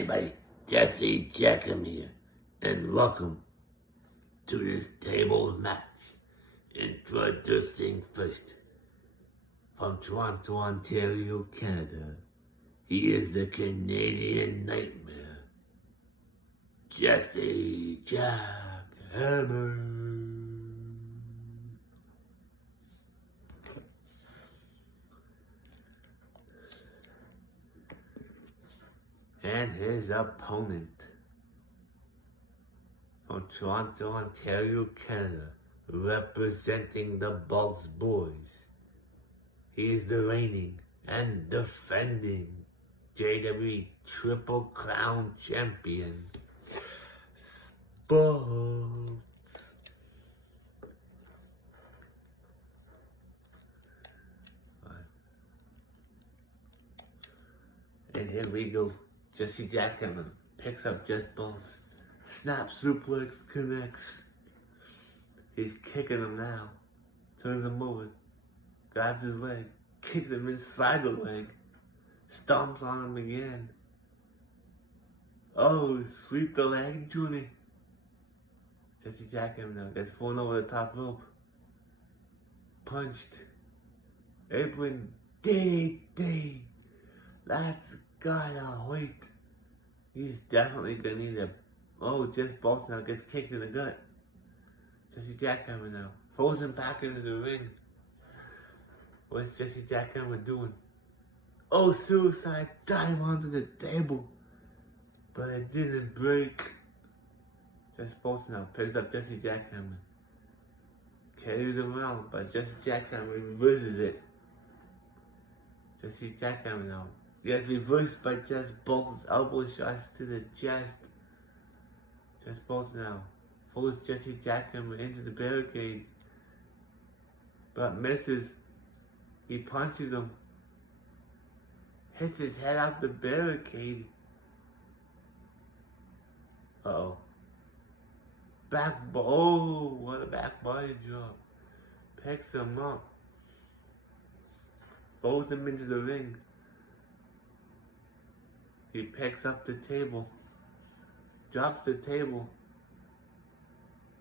everybody, Jesse Jackhammer here, and welcome to this table match. Introducing first, from Toronto, Ontario, Canada, he is the Canadian Nightmare, Jesse Jackhammer. And his opponent, from Toronto, Ontario, Canada, representing the Balz boys. He is the reigning and defending JWE Triple Crown Champion, Balz. And here we go. Jesse Jackhammer picks up Jess Balz. Snap suplex connects. He's kicking him now. Turns him over. Grabs his leg. Kicks him inside the leg. Stomps on him again. Oh, sweep the leg, Junior. Jesse Jackhammer now gets thrown over the top rope. Punched. Apron. DDT. That's gotta wait. He's definitely gonna need a... Oh, Jess Balz now gets kicked in the gut. Jesse Jackhammer now throws him back into the ring. What's Jesse Jackhammer doing? Oh, suicide dive onto the table. But it didn't break. Jess Balz now picks up Jesse Jackhammer. Carries him around, but Jesse Jackhammer reverses it. Jesse Jackhammer now gets reversed by Jess Balz. Elbow shots to the chest. Jess Balz now throws Jesse Jackhammer into the barricade, but misses. He punches him. Hits his head out the barricade. Uh-oh. Oh, what a back body drop. Picks him up. Throws him into the ring. He picks up the table, drops the table,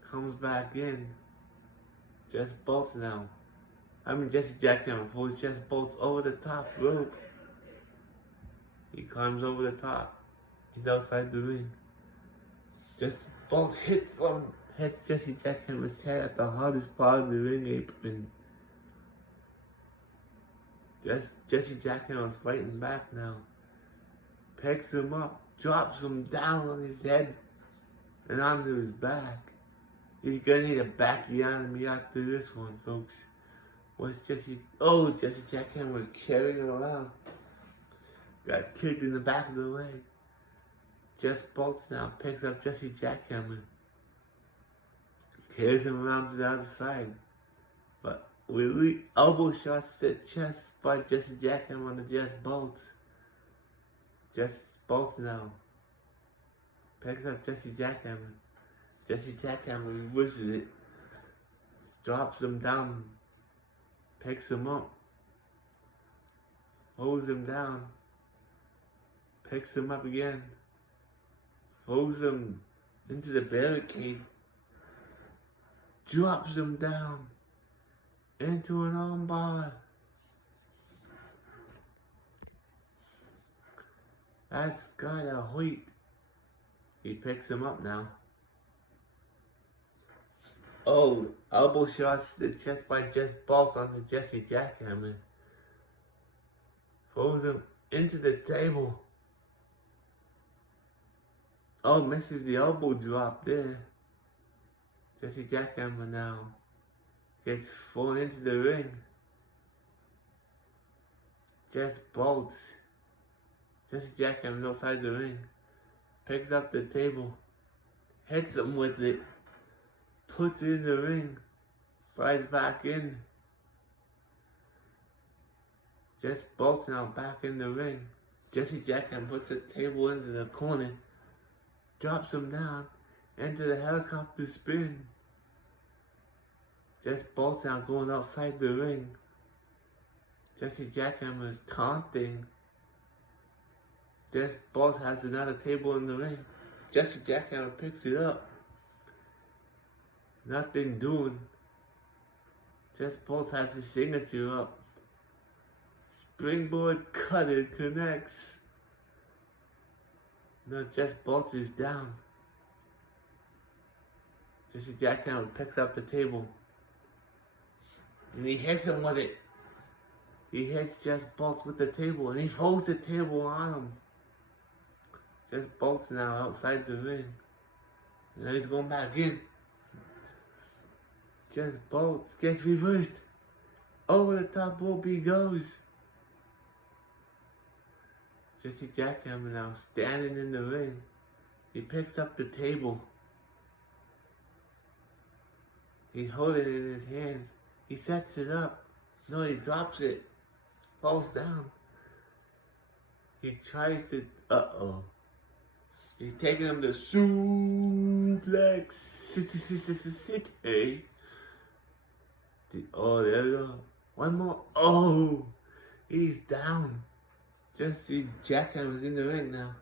comes back in. Jess Balz now. Jesse Jackhammer pulls Jess Balz over the top rope. He climbs over the top. He's outside the ring. Jess Balz hits Jesse Jackhammer's head at the hardest part of the ring apron. Jesse Jackhammer's fighting back now. Picks him up, drops him down on his head and onto his back. He's gonna need a backiotomy after this one, folks. What's Jesse? Oh, Jesse Jackhammer was carrying him around. Got kicked in the back of the leg. Jess Balz now picks up Jesse Jackhammer. Carries him around to the other side. But with elbow shots to the chest by Jesse Jackhammer on the Jess Balz. Jess Balz now picks up Jesse Jackhammer. Jesse Jackhammer reverses it, drops him down, picks him up, holds him down, picks him up again, throws him into the barricade, drops him down into an armbar. That's gotta wait. He picks him up now. Oh, elbow shots to the chest by Jess Balz onto Jesse Jackhammer. Throws him into the table. Oh, misses the elbow drop there. Jesse Jackhammer now gets thrown into the ring. Jess Balz. Jesse Jackhammer outside the ring, picks up the table, hits him with it, puts it in the ring, slides back in. Jess Balz now back in the ring. Jesse Jackhammer puts the table into the corner, drops him down into the helicopter spin. Jess Balz now going outside the ring. Jesse Jackhammer is taunting Jess Balz has another table in the ring. Jesse Jackhammer picks it up. Nothing doing. Jess Balz has his signature up. Springboard cutter connects. Now Jess Balz is down. Jesse Jackhammer picks up the table. And he hits him with it. He hits Jess Balz with the table and he throws the table on him. Jess Balz now outside the ring. And now he's going back in. Jess Balz gets reversed. Over the top rope he goes. Jesse Jackhammer now standing in the ring. He picks up the table. He's holding it in his hands. He sets it up. No, he drops it. Falls down. He tries to... Uh-oh. He's taking him to suplex city. Oh, there we go. One more. Oh, he's down. Jesse Jackhammer's in the ring now.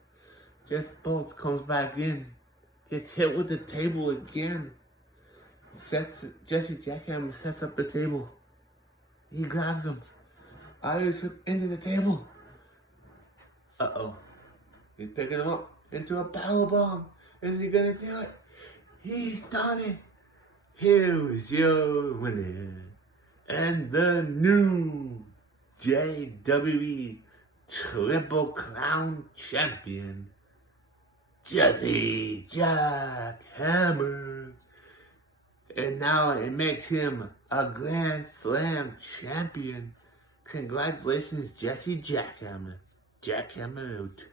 Jess Balz comes back in. Gets hit with the table again. Jesse Jackhammer sets up the table. He grabs him. Irish him into the table. Uh-oh. He's picking him up into a powerbomb. Is he gonna do it? He's done it. Here is your winner. And the new JWE Triple Crown Champion, Jesse Jackhammer. And now it makes him a Grand Slam champion. Congratulations, Jesse Jackhammer. Jackhammer out.